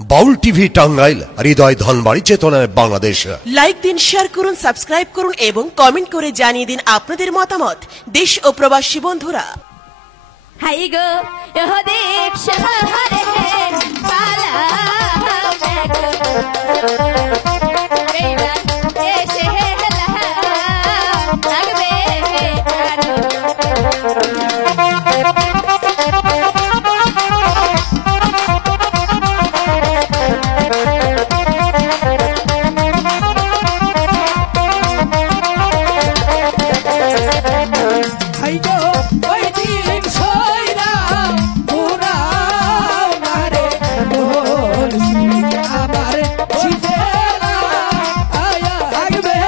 বাউল TV Tangail, হৃদয় ধনবাড়ি, চেতনায় Bangladesh. Like দিন, share করুন, সাবস্ক্রাইব করুন এবং কমেন্ট করে জানিয়ে দিন আপনাদের মতামত। দেশ ও প্রবাসী বন্ধুরা, হাই গো এহ দেখ শহরে পালা এইবার এসে লাগবে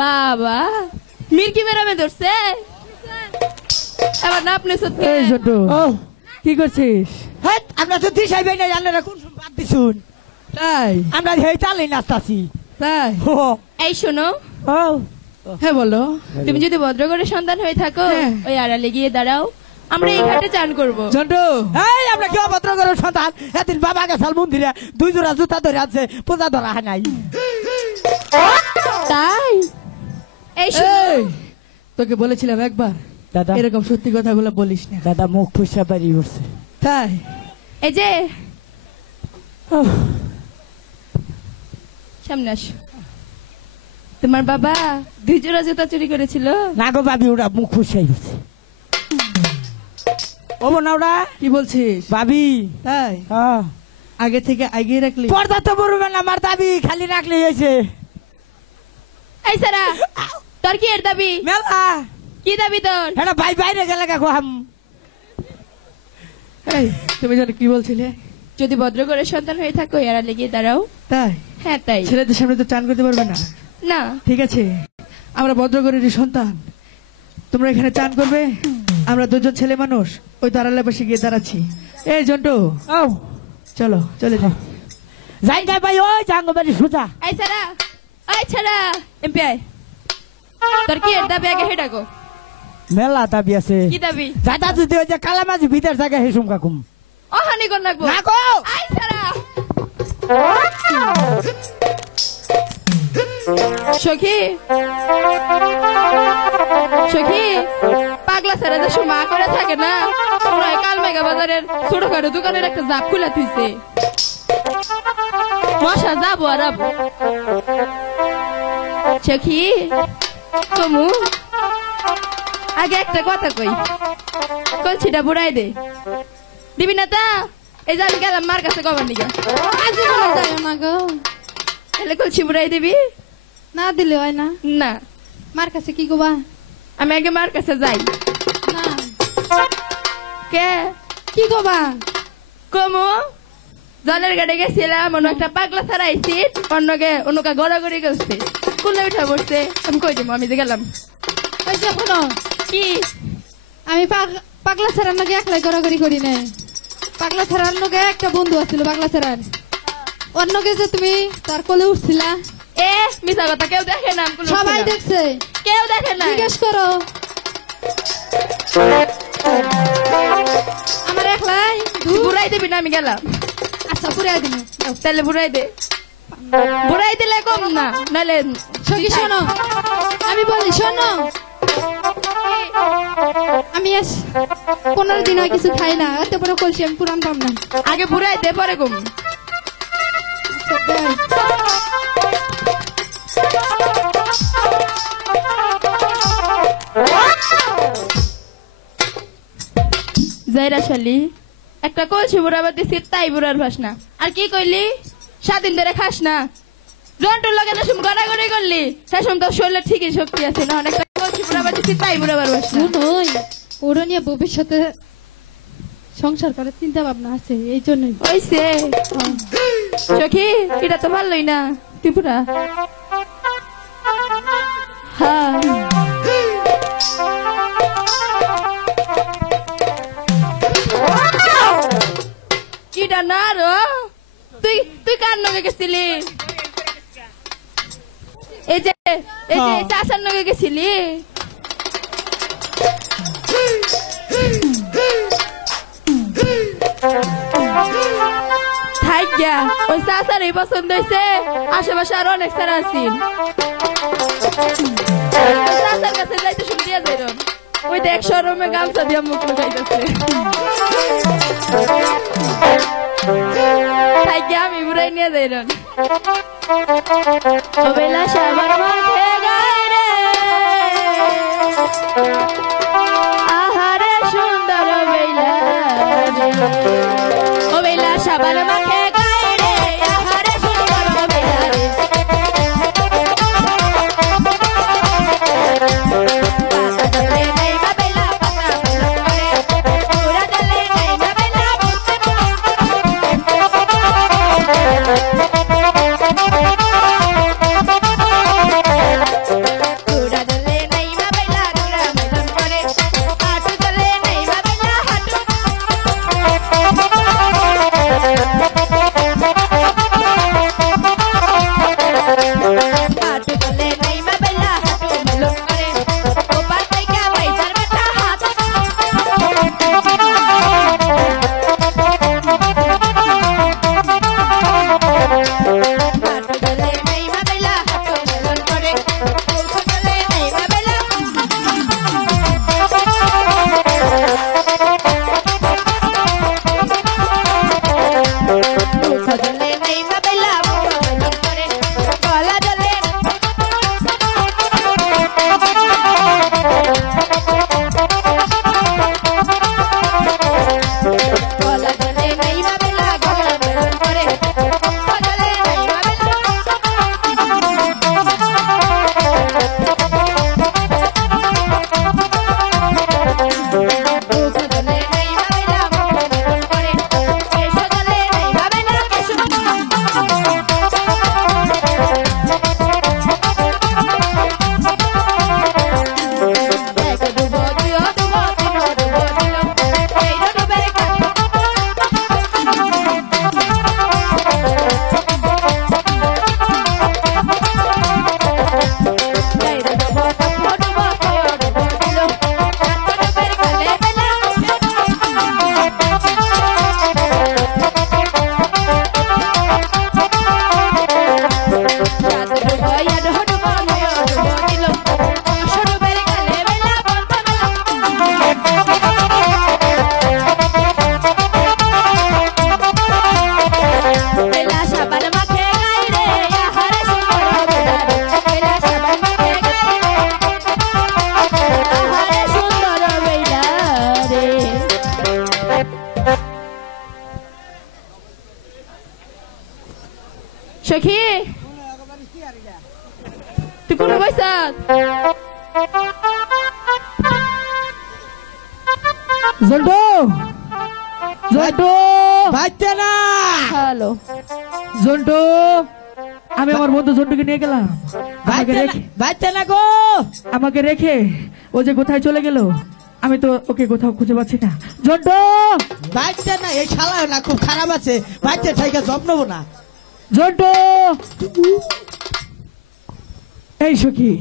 বাবা মির্কি বেরামে ধরছে আবার না আপনি সত্যি এই ছোট ও কি করছিস? হ্যাঁ আমরা তো দিশাই ভাই না জানলে কোন বাদ দিছুন তাই আমরা এই তালে নাচতাছি তাই ও এই শোনো ও হ্যাঁ বলো। তুমি যদি ভদ্রগড়ের সন্তান হয়ে থাকো হ্যাঁ। ওই আড়ালে গিয়ে দাঁড়াও আমরা এই ঘাটে চান করব ঝন্টু এই আমরা কি অভদ্র করে সন্তান এদিন বাবা গেছাল মন্দিরে দুই জোড়া জুতা ধরে আছে পূজা ধরা হয় নাই তাই এই শোনো এই তোকে বলেছিলাম একবার দাদা এরকম সত্যি কথাগুলো বলিস না। দাদা মুখ ফুসা বাড়ি উঠছে তাই এই যে সামনে আসো তোমার বাবা দুই জোড়া জুতা চুরি করেছিল না গো ভাবি ওরা মুখ ফুসাই উঠছে ও না ওরা কি বলছিস? ভাবি তাই হ্যাঁ আগে থেকে আগিয়ে রাখলি। পর্দা তো বলবে না আমার দাবি খালি রাখলে হয়েছে এই সারা তোর কি এর দাবি মেলা কি দাবি তোর হ্যাঁ ভাই বাইরে গেলে কাকু হাম এই তুমি জানো কি বলছিলে? যদি ভদ্রগড়ের সন্তান হয়ে থাকো ওই আড়ালে গিয়ে দাঁড়াও তাই হ্যাঁ তাই ছেলেদের সামনে তো চান করতে পারবে না। না ঠিক আছে আমরা ভদ্রগড়েরই সন্তান, তোমরা এখানে চান করবে, আমরা দুজন ছেলে মানুষ ওই তারালে পাশে গিয়ে দাঁড়াচ্ছি। এই জন্টু ও চলো চলে যাও। যাই না ভাই ওই জাঙ্গো বাড়ি সুজা এই সারা এই ছাড়া এমপি আয় তোর কি এর দাবি আগে হেডা গো মেলা দাবি আছে কি দাবি দাদা যদি ওই যে কালামাজি ভিতর জায়গা হেসুম কাকুম ও হানি কোন লাগবো না গো এই ছাড়া সখী সখী পাগলা সারা দেশ মা করে থাকে না ওরা কালমেঘা বাজারের ছোটখাটো দোকানের একটা জাপ খুলে থুইছে মশা যাবো আর আবো সখী তমু আগে একটা কথা কই কলছিটা বুড়াই দে দিবি না তা এই যে আমি গেলাম মার কাছে কবার নিগা আজকে বলা যায় না গো, তাহলে কলছি বুড়াই দিবি না দিলে হয় না। না মার কাছে কি গোবা? আমি আগে মার কাছে যাই না কে কি গোবা? কমু জলের গাড়ি গেছিলাম অন্য একটা পাগলা ছাড়া আইছি অন্যকে গড়াগড়ি গেছে কুলে উঠা পড়ছে আমি কই দিব আমি যে গেলাম ওই যে শোনো, কি আমি পাগলা ছাড়ার নাকি একলাই গড়াগড়ি করি না। পাগলা ছাড়ার নাকি একটা বন্ধু আছিল পাগলা ছাড়ার, অন্যকে যে তুমি তার কোলে উঠছিলা এ মিছা কথা কেউ দেখে না আমি কুলে সবাই উঠছিলাম। দেখছে, কেউ দেখে না জিজ্ঞেস করো। আমার একলাই বুড়াই দিবি না আমি গেলাম আচ্ছা পুরাই দিন। তাহলে বুড়াই দে বুড়াই দিলে কম না নাহলে সখী শোনো, আমি বলি শোনো, আমি 15 দিন হয় কিছু খাই না, এত বড় কলসি আমি পুরান পাম না। আগে বুড়াই দে পরে কম জাইরা শালি একটা কলসি বুড়াবার দিছি তাই বুড়ার ভাস না আর কি কইলি স্বাধীন ধরে খাস না জন্টুর লগে না শুন গড়াগড়ি করলি সেসম তোর শরীরে ঠিকই শক্তি আছে না একটা কলসি বুড়াবার দিছি তাই বুড়াবার ভাস না শুনোই, ওরা নিয়ে ভবিষ্যতে সংসার করার চিন্তা ভাবনা আছে, এই জন্যই। ওইসে সখী এটা তো ভালোই না ত্রিপুরা হ্যাঁ কিটা না রো তুই তুই কার নগে গেছিলি এই যে চাষার নগে গেছিলি থাইগা ওই চাষার এই পছন্দ হয়েছে আশেপাশে আরো অনেক সারা আছেন চাষার কাছে যাইতে শুন দিয়ে যাই ওই দেখ শরমে গামছা দিয়া মুখ লুকাইতেছে থাইগা আমি বুড়াই নিয়ে যাই রন অবিলাস আমার মাঠে গায় রে আহারে সুন্দর বেলা ও বেলা সাবার মাঠে গায় রে আহারে সুন্দর বেলা রে পাতা দলে নাই বা বেলা পাতা পাতা করে পুরা দলে নাই বা বেলা সখী তুই কোন পয়সা জন্টু জন্টু বাচ্চা না হ্যালো জন্টু আমি আমার বন্ধু জন্টুকে নিয়ে গেলাম বাচ্চা না গো আমাকে রেখে ও যে কোথায় চলে গেল আমি তো ওকে কোথাও খুঁজে পাচ্ছি না জন্টু বাচ্চা না এই শালা না খুব খারাপ আছে বাচ্চা ঠাইকা জব নেবো না জন্টু এই সখী